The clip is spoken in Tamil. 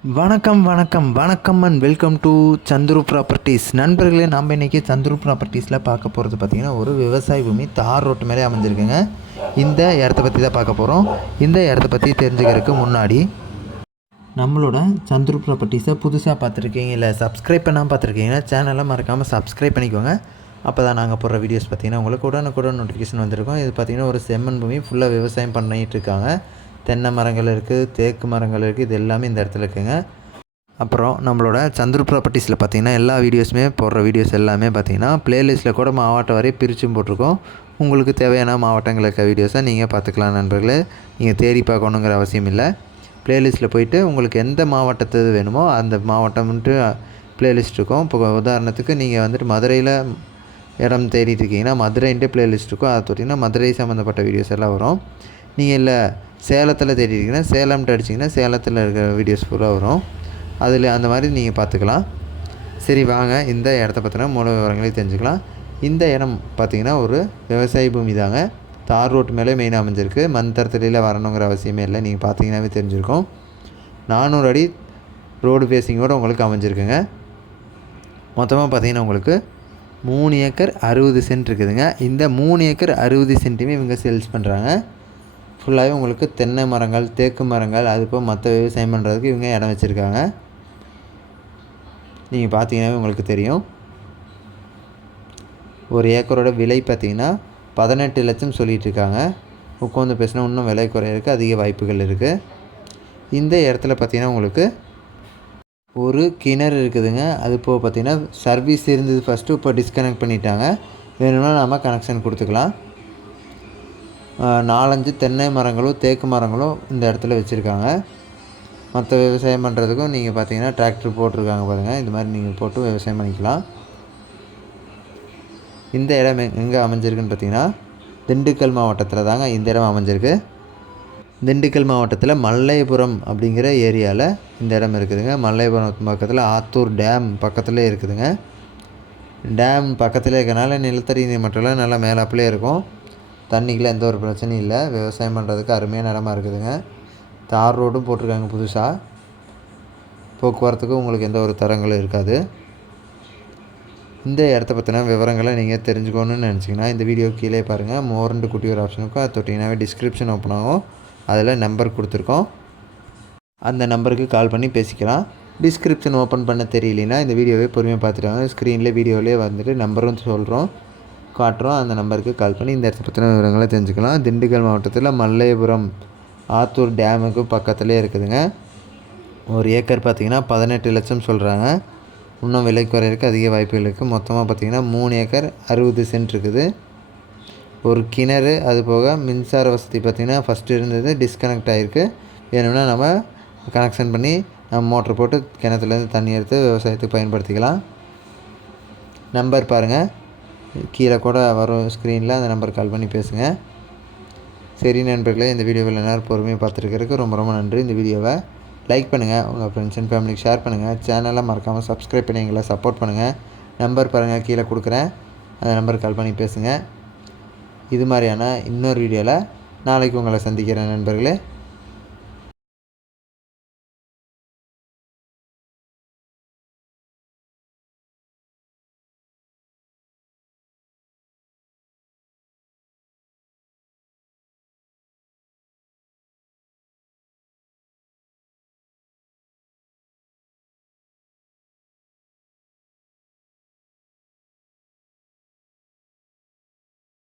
வணக்கம் வணக்கம் வணக்கம் and welcome to Chandru properties நண்பர்களே நாம் இன்றைக்கி சந்துரு ப்ராப்பர்ட்டிஸில் பார்க்க போகிறது பார்த்திங்கன்னா ஒரு விவசாய பூமி தார் ரோட்டு மேலே அமைஞ்சிருக்குங்க. இந்த இடத்த பற்றி தான் பார்க்க போகிறோம் இந்த இடத்த பற்றி தெரிஞ்சுக்கிறதுக்கு முன்னாடி நம்மளோட சந்துரு ப்ராப்பர்ட்டிஸை புதுசாக பார்த்துருக்கீங்க இல்லை சப்ஸ்கிரைப் பண்ணாமல் பார்த்துருக்கீங்கன்னா சேனலை மறக்காமல் சப்ஸ்கிரைப் பண்ணிக்கோங்க. அப்போ தான் நாங்கள் போடுற வீடியோஸ் பார்த்தீங்கன்னா உங்களுக்கு உடனுக்குடன் நோட்டிஃபிகேஷன் வந்திருக்கும். இது பார்த்திங்கன்னா ஒரு செம்மண் பூமி ஃபுல்லாக விவசாயம் பண்ணிகிட்டு இருக்காங்க. தென்னை மரங்கள் இருக்குது தேக்கு மரங்கள் இருக்குது இது எல்லாமே இந்த இடத்துல இருக்குங்க. அப்புறம் நம்மளோட சந்துரு ப்ராப்பர்ட்டிஸில் பார்த்தீங்கன்னா எல்லா வீடியோஸுமே போடுற வீடியோஸ் எல்லாமே பார்த்தீங்கன்னா ப்ளேலிஸ்ட்டில் கூட மாவட்டம் வரை பிரிச்சும் போட்டிருக்கோம். உங்களுக்கு தேவையான மாவட்டங்கள் இருக்க வீடியோஸை நீங்கள் பார்த்துக்கலாம் நண்பர்களே. நீங்கள் தேடி பார்க்கணுங்கிற அவசியம் இல்லை. ப்ளேலிஸ்ட்டில் போயிட்டு உங்களுக்கு எந்த மாவட்டத்து வேணுமோ அந்த மாவட்டம்ன்ட்டு ப்ளேலிஸ்ட் இருக்கும். இப்போ உதாரணத்துக்கு நீங்கள் வந்துட்டு மதுரையில் இடம் தேடிட்டு இருக்கீங்கன்னா மதுரைன்ட்டு ப்ளேலிஸ்ட் இருக்கும். அதை தொட்டிங்கன்னா மதுரை சம்மந்தப்பட்ட வீடியோஸ் எல்லாம் வரும். நீங்கள் இல்லை சேலத்தில் தேடிட்டீங்கன்னா சேலம்ட்டு அடிச்சிங்கன்னா சேலத்தில் இருக்கிற வீடியோஸ் ஃபுல்லாக வரும். அதில் அந்த மாதிரி நீங்கள் பார்த்துக்கலாம். சரி வாங்க. இந்த இடத்த பற்றின மூல விவரங்களையும் தெரிஞ்சுக்கலாம். இந்த இடம் பார்த்திங்கன்னா ஒரு விவசாய பூமி தாங்க. தார் ரோட்டு மேலே மெயினாக அமைஞ்சிருக்கு. மண் தரத்துலையில் வரணுங்கிற அவசியமே இல்லை. நீங்கள் பார்த்தீங்கன்னாவே தெரிஞ்சிருக்கும். நானூறு அடி ரோடு ஃபேஸிங்கோடு உங்களுக்கு அமைஞ்சிருக்குங்க. மொத்தமாக பார்த்தீங்கன்னா உங்களுக்கு மூணு ஏக்கர் அறுபது சென்ட் இருக்குதுங்க. இந்த மூணு ஏக்கர் அறுபது சென்ட்டுமே இவங்க சேல்ஸ் பண்ணுறாங்க ஃபுல்லாகவே உங்களுக்கு தென்னை மரங்கள் தேக்கு மரங்கள் அது போக மற்ற விவசாயம் பண்ணுறதுக்கு இவங்க இடம் வச்சுருக்காங்க. நீங்கள் பார்த்தீங்கன்னாவே உங்களுக்கு தெரியும். ஒரு ஏக்கரோட விலை பார்த்திங்கன்னா பதினெட்டு லட்சம் சொல்லிகிட்டு இருக்காங்க. உட்காந்து பேசினா இன்னும் விலை குறையிறதுக்கு அதிக வாய்ப்புகள் இருக்குது இந்த இடத்துல பார்த்தீங்கன்னா உங்களுக்கு ஒரு கிணறு இருக்குதுங்க. அது போக பார்த்தீங்கன்னா சர்வீஸ் இருந்தது ஃபஸ்ட்டு இப்போ டிஸ்கனெக்ட் பண்ணிட்டாங்க. வேணும்னா நம்ம கனெக்ஷன் கொடுத்துக்கலாம். நாலஞ்சு தென்னை மரங்களும் தேக்கு மரங்களும் இந்த இடத்துல வச்சுருக்காங்க. மற்ற விவசாயம் பண்ணுறதுக்கும் நீங்கள் பார்த்தீங்கன்னா டிராக்டர் போட்டிருக்காங்க பாருங்கள் இந்த மாதிரி நீங்கள் போட்டு விவசாயம் பண்ணிக்கலாம். இந்த இடம் எங்கே அமைஞ்சிருக்குன்னு பார்த்தீங்கன்னா திண்டுக்கல் மாவட்டத்தில் தாங்க இந்த இடம் அமைஞ்சிருக்கு. திண்டுக்கல் மாவட்டத்தில் மல்லையபுரம் அப்படிங்கிற ஏரியாவில் இந்த இடம் இருக்குதுங்க. மல்லைபுரம் பக்கத்தில் ஆத்தூர் டேம் பக்கத்துலேயே இருக்குதுங்க. டேம் பக்கத்தில் இருக்கனால நிலத்தடி நீர் மட்டம்லாம் நல்லா மேலாப்பிலே இருக்கும். தண்ணிக்கெலாம் எந்த ஒரு பிரச்சனையும் இல்லை. விவசாயம் பண்ணுறதுக்கு அருமையான இடமா இருக்குதுங்க. தார் ரோடும் போட்டிருக்காங்க புதுசாக போக்குவரத்துக்கு உங்களுக்கு எந்த ஒரு தரங்களும் இருக்காது. இந்த இடத்த பற்றின விவரங்களை நீங்கள் தெரிஞ்சுக்கணுன்னு நினச்சிங்கன்னா இந்த வீடியோ கீழே பாருங்கள் மோர்ண்டு குட்டி ஒரு ஆப்ஷனுக்கும் அது தொட்டிங்கனாவே டிஸ்கிரிப்ஷன் ஓப்பன் ஆகும். அதில் நம்பர் கொடுத்துருக்கோம். அந்த நம்பருக்கு கால் பண்ணி பேசிக்கலாம். டிஸ்கிரிப்ஷன் ஓப்பன் பண்ண தெரியலனா இந்த வீடியோவே பொறுமையாக பார்த்துட்டு ஸ்க்ரீனில் வீடியோவிலே வந்துட்டு நம்பரும் சொல்கிறோம் காட்டுறோம். அந்த நம்பருக்கு கால் பண்ணி இந்த இடத்த பற்றின விவரங்களை தெரிஞ்சுக்கலாம். திண்டுக்கல் மாவட்டத்தில் மல்லையபுரம் ஆத்தூர் டேமுக்கு பக்கத்துலேயே இருக்குதுங்க. ஒரு ஏக்கர் பார்த்திங்கன்னா பதினெட்டு லட்சம் சொல்கிறாங்க இன்னும் விலை குறையிறதுக்கு அதிக வாய்ப்புகள் இருக்குது மொத்தமாக பார்த்திங்கன்னா மூணு ஏக்கர் அறுபது சென்ட் இருக்குது. ஒரு கிணறு அது போக மின்சார வசதி பார்த்திங்கன்னா ஃபஸ்ட்டு இருந்தது டிஸ்கனெக்ட் ஆகிருக்கு வேணும்னா நம்ம கனெக்ஷன் பண்ணி நம்ம மோட்ரு போட்டு கிணத்துலேருந்து தண்ணி எடுத்து விவசாயத்துக்கு பயன்படுத்திக்கலாம். நம்பர் பாருங்கள் கீழே கூட வரும் ஸ்க்ரீனில் அந்த நம்பர் கால் பண்ணி பேசுங்கள் சரி நண்பர்களே இந்த வீடியோவில் நேரம் பொறுமையாக பார்த்துருக்கிறதுக்கு ரொம்ப ரொம்ப நன்றி. இந்த வீடியோவை லைக் பண்ணுங்கள் உங்கள் ஃப்ரெண்ட்ஸ் அண்ட் ஃபேமிலிக்கு ஷேர் பண்ணுங்கள் சேனலை மறக்காமல் சப்ஸ்கிரைப் பண்ணி எங்களை சப்போர்ட் பண்ணுங்கள் நம்பர் பாருங்கள் கீழே கொடுக்குறேன். அந்த நம்பருக்கு கால் பண்ணி பேசுங்கள் இது மாதிரியான இன்னொரு வீடியோவில் நாளைக்கு உங்களை சந்திக்கிறேன் நண்பர்களே.